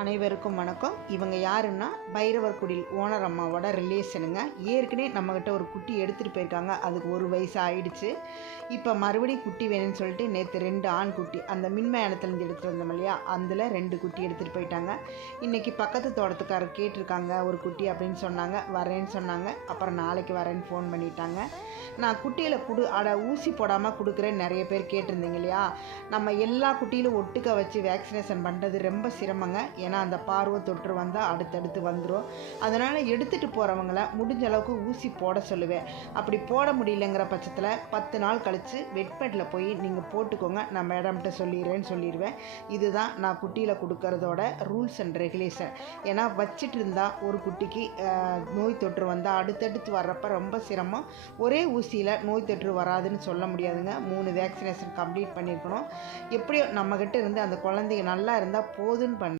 அனைவருக்கும் வணக்கம். இவங்க யாருன்னா பைரவர் குடில் ஓனர் அம்மாவோட ரிலேஷனுங்க ஏற்கனவே நம்மக்கிட்ட ஒரு குட்டி எடுத்துகிட்டு போயிருக்காங்க. அதுக்கு ஒரு வயசு ஆயிடுச்சு. இப்போ மறுபடியும் குட்டி வேணும்னு சொல்லிட்டு நேற்று ரெண்டு ஆண் குட்டி அந்த மின்மயானத்துலேருந்து எடுத்துகிட்டு வந்தோம் இல்லையா? அதில் ரெண்டு குட்டி எடுத்துகிட்டு போயிட்டாங்க. இன்றைக்கி பக்கத்து தோட்டத்துக்காரர் கேட்டிருக்காங்க ஒரு குட்டி அப்படின்னு சொன்னாங்க. வரேன்னு சொன்னாங்க. அப்புறம் நாளைக்கு வரேன்னு ஃபோன் பண்ணிட்டாங்க. நான் குட்டியில் குடு அட ஊசி போடாமல் கொடுக்குறேன்னு நிறைய பேர் கேட்டிருந்தீங்க இல்லையா? நம்ம எல்லா குட்டியிலும் ஒட்டுக்க வச்சு வேக்சினேஷன் பண்ணுறது ரொம்ப சிரமங்க. ஏன்னா அந்த பார்வை தொற்று வந்தால் அடுத்தடுத்து வந்துடும் அதனால் எடுத்துகிட்டு போகிறவங்கள முடிஞ்ச அளவுக்கு ஊசி போட சொல்லுவேன். அப்படி போட முடியலங்கிற பட்சத்தில் பத்து நாள் கழித்து வெட்பெட்டில் போய் நீங்கள் போட்டுக்கோங்க. நான் மேடம்கிட்ட சொல்லிடுறேன்னு சொல்லிடுவேன். இதுதான் நான் குட்டியில் கொடுக்கறதோட ரூல்ஸ் அண்ட் ரெகுலேஷன் ஏன்னா வச்சிட்டு இருந்தால் ஒரு குட்டிக்கு நோய் தொற்று வந்தால் அடுத்தடுத்து வர்றப்ப ரொம்ப சிரமம். ஒரே ஊசியில் நோய் தொற்று வராதுன்னு சொல்ல முடியாதுங்க. மூணு வேக்சினேஷன் கம்ப்ளீட் பண்ணியிருக்கணும். எப்படியோ நம்மக்கிட்ட இருந்து அந்த குழந்தைங்க நல்லா இருந்தால் போதுன்னு பண்ண